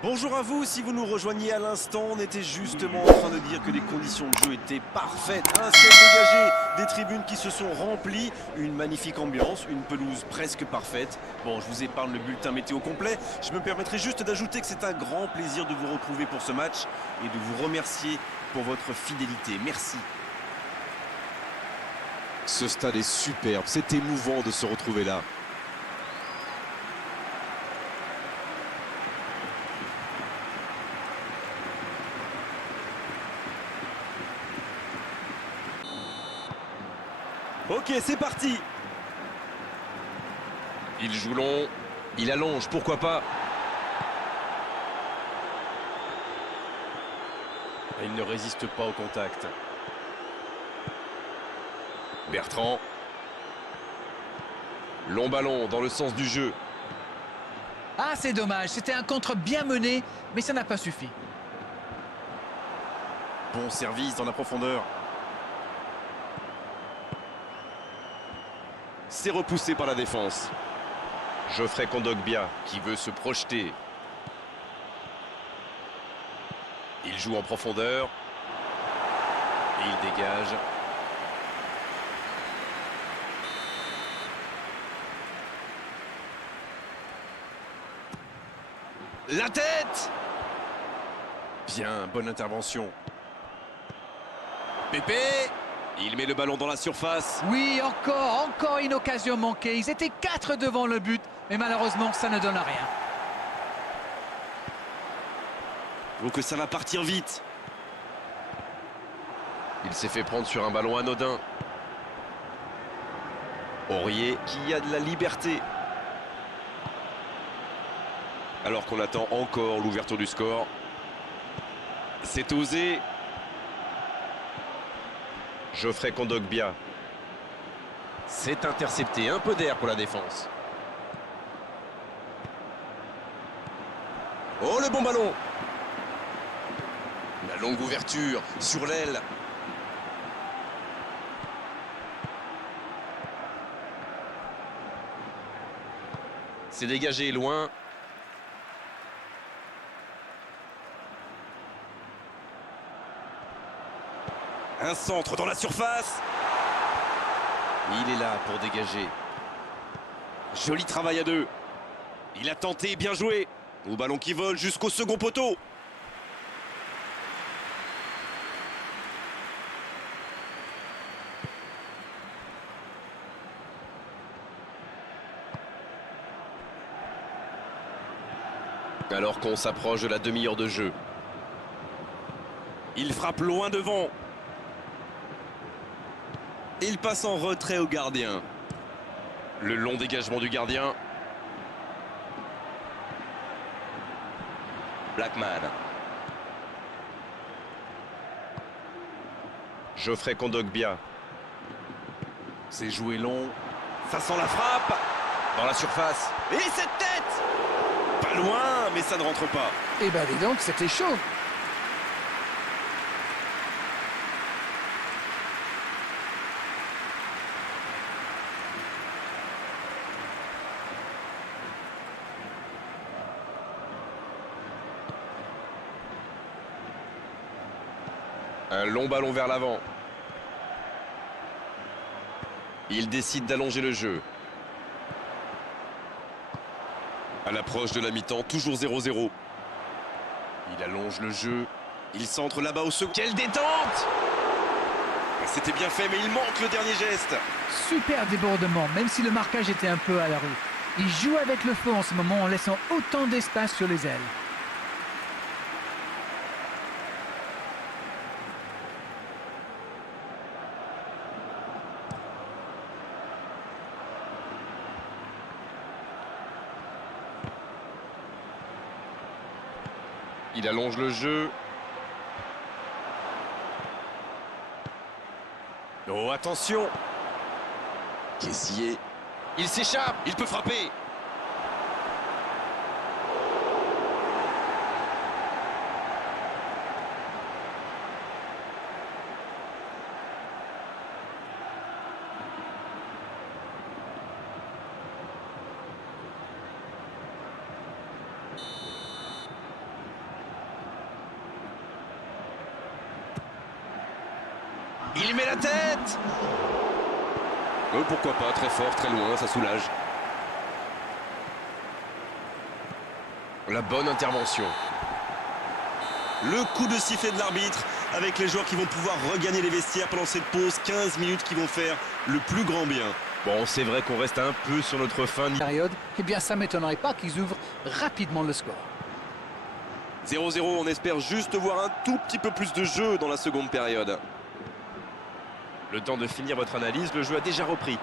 Bonjour à vous, si vous nous rejoignez à l'instant, on était justement en train de dire que les conditions de jeu étaient parfaites. Un ciel dégagé, des tribunes qui se sont remplies, une magnifique ambiance, une pelouse presque parfaite. Bon, je vous épargne le bulletin météo complet, je me permettrai juste d'ajouter que c'est un grand plaisir de vous retrouver pour ce match et de vous remercier pour votre fidélité. Merci. Ce stade est superbe, c'est émouvant de se retrouver là. Ok, c'est parti. Il joue long, il allonge, pourquoi pas. Il ne résiste pas au contact. Bertrand. Long ballon dans le sens du jeu. Ah, c'est dommage, c'était un contre bien mené, mais ça n'a pas suffi. Bon service dans la profondeur. C'est repoussé par la défense. Geoffrey Kondogbia qui veut se projeter. Il joue en profondeur. Et il dégage. La tête! Bien, bonne intervention. Pépé! Il met le ballon dans la surface. Oui, encore une occasion manquée. Ils étaient 4 devant le but, mais malheureusement, ça ne donne rien. Donc ça va partir vite. Il s'est fait prendre sur un ballon anodin. Aurier qui a de la liberté. Alors qu'on attend encore l'ouverture du score. C'est osé. Geoffrey Kondogbia. C'est intercepté. Un peu d'air pour la défense. Oh, le bon ballon! La longue ouverture sur l'aile. C'est dégagé loin. Un centre dans la surface. Il est là pour dégager. Joli travail à deux. Il a tenté, bien joué. Au ballon qui vole jusqu'au second poteau. Alors qu'on s'approche de la demi-heure de jeu. Il frappe loin devant. Il passe en retrait au gardien. Le long dégagement du gardien. Blackman. Geoffrey Kondogbia. C'est joué long. Ça sent la frappe. Dans la surface. Et cette tête! Pas loin, mais ça ne rentre pas. Eh ben, dis donc, c'était chaud. Un long ballon vers l'avant. Il décide d'allonger le jeu. À l'approche de la mi-temps, toujours 0-0. Il allonge le jeu. Il centre là-bas au second. Quelle détente! C'était bien fait, mais il manque le dernier geste. Super débordement, même si le marquage était un peu à la rue. Il joue avec le feu en ce moment en laissant autant d'espace sur les ailes. Il allonge le jeu. Oh, attention! Kessier. Il s'échappe. Il peut frapper. Il met la tête. Pourquoi pas, très fort, très loin, ça soulage. La bonne intervention. Le coup de sifflet de l'arbitre avec les joueurs qui vont pouvoir regagner les vestiaires pendant cette pause. 15 minutes qui vont faire le plus grand bien. Bon, c'est vrai qu'on reste un peu sur notre fin. Période, eh bien ça m'étonnerait pas qu'ils ouvrent rapidement le score. 0-0, on espère juste voir un tout petit peu plus de jeu dans la seconde période. Le temps de finir votre analyse, le jeu a déjà repris.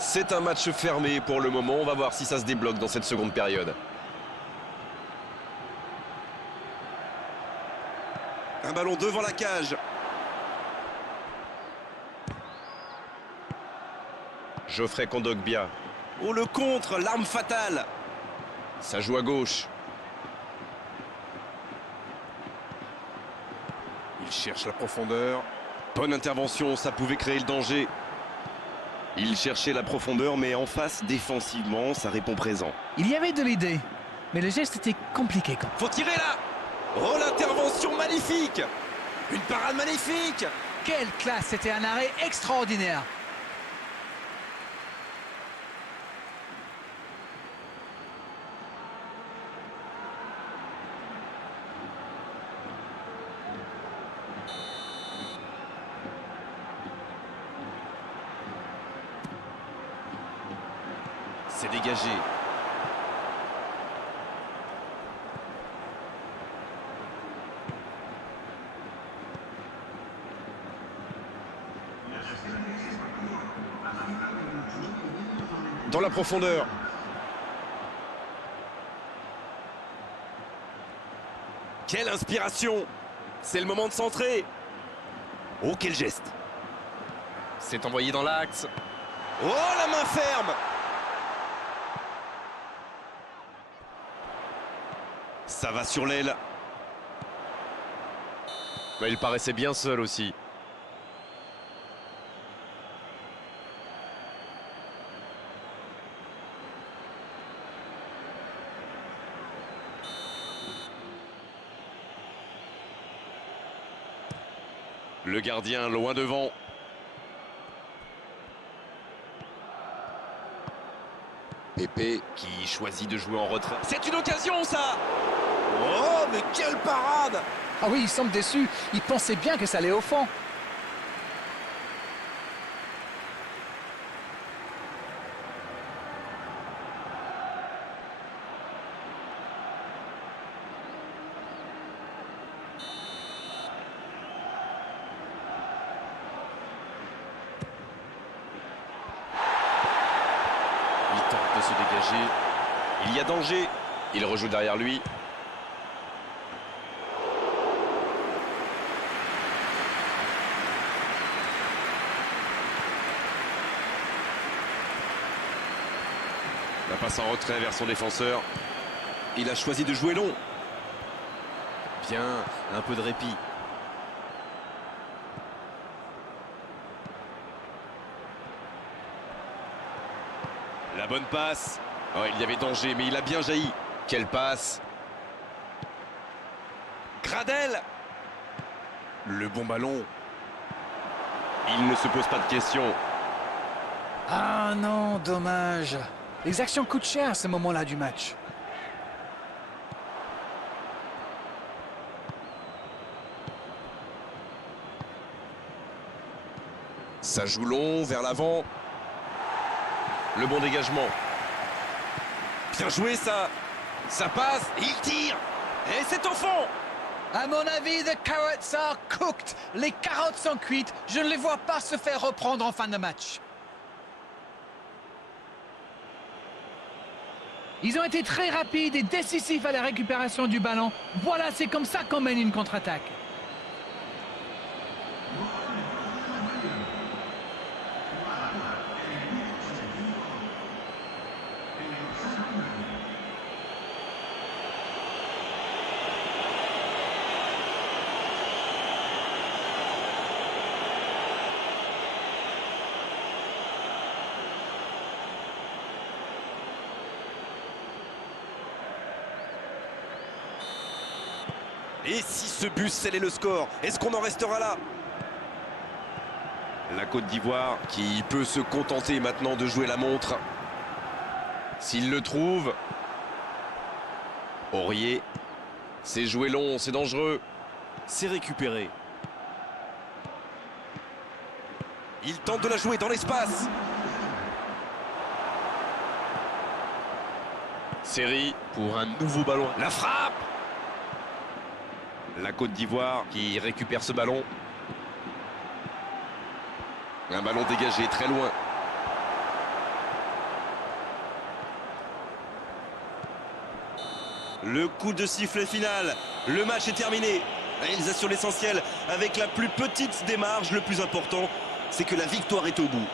C'est un match fermé pour le moment, on va voir si ça se débloque dans cette seconde période. Un ballon devant la cage. Geoffrey Kondogbia. Oh, le contre, l'arme fatale. Ça joue à gauche. Il cherche la profondeur. Bonne intervention, ça pouvait créer le danger. Il cherchait la profondeur, mais en face, défensivement, ça répond présent. Il y avait de l'idée, mais le geste était compliqué quand même. Faut tirer là. Oh, l'intervention magnifique. Une parade magnifique. Quelle classe, c'était un arrêt extraordinaire. C'est dégagé. Dans la profondeur. Quelle inspiration. C'est le moment de centrer. Oh, quel geste. C'est envoyé dans l'axe. Oh, la main ferme. Ça va sur l'aile. Mais il paraissait bien seul aussi. Le gardien loin devant. Pépé qui choisit de jouer en retrait. C'est une occasion, ça. Oh, mais quelle parade. Ah oui, il semble déçu. Il pensait bien que ça allait au fond. Il tente de se dégager. Il y a danger. Il rejoue derrière lui. La passe en retrait vers son défenseur. Il a choisi de jouer long. Bien, un peu de répit. La bonne passe. Oh, il y avait danger, mais il a bien jailli. Quelle passe. Gradel. Le bon ballon. Il ne se pose pas de questions. Ah non, dommage. Les actions coûtent cher à ce moment-là du match. Ça joue long, vers l'avant. Le bon dégagement. Bien joué, ça. Ça passe, et il tire. Et c'est au fond. À mon avis, the carrots are cooked. Les carottes sont cuites. Je ne les vois pas se faire reprendre en fin de match. Ils ont été très rapides et décisifs à la récupération du ballon. Voilà, c'est comme ça qu'on mène une contre-attaque. Et si ce but scellait le score, est-ce qu'on en restera là? La Côte d'Ivoire qui peut se contenter maintenant de jouer la montre. S'il le trouve. Aurier. C'est joué long, c'est dangereux. C'est récupéré. Il tente de la jouer dans l'espace. Série pour un nouveau ballon. La frappe. La Côte d'Ivoire qui récupère ce ballon. Un ballon dégagé très loin. Le coup de sifflet final. Le match est terminé. Ils assurent l'essentiel avec la plus petite des marges. Le plus important, c'est que la victoire est au bout.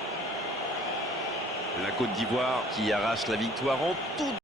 La Côte d'Ivoire qui arrache la victoire en toute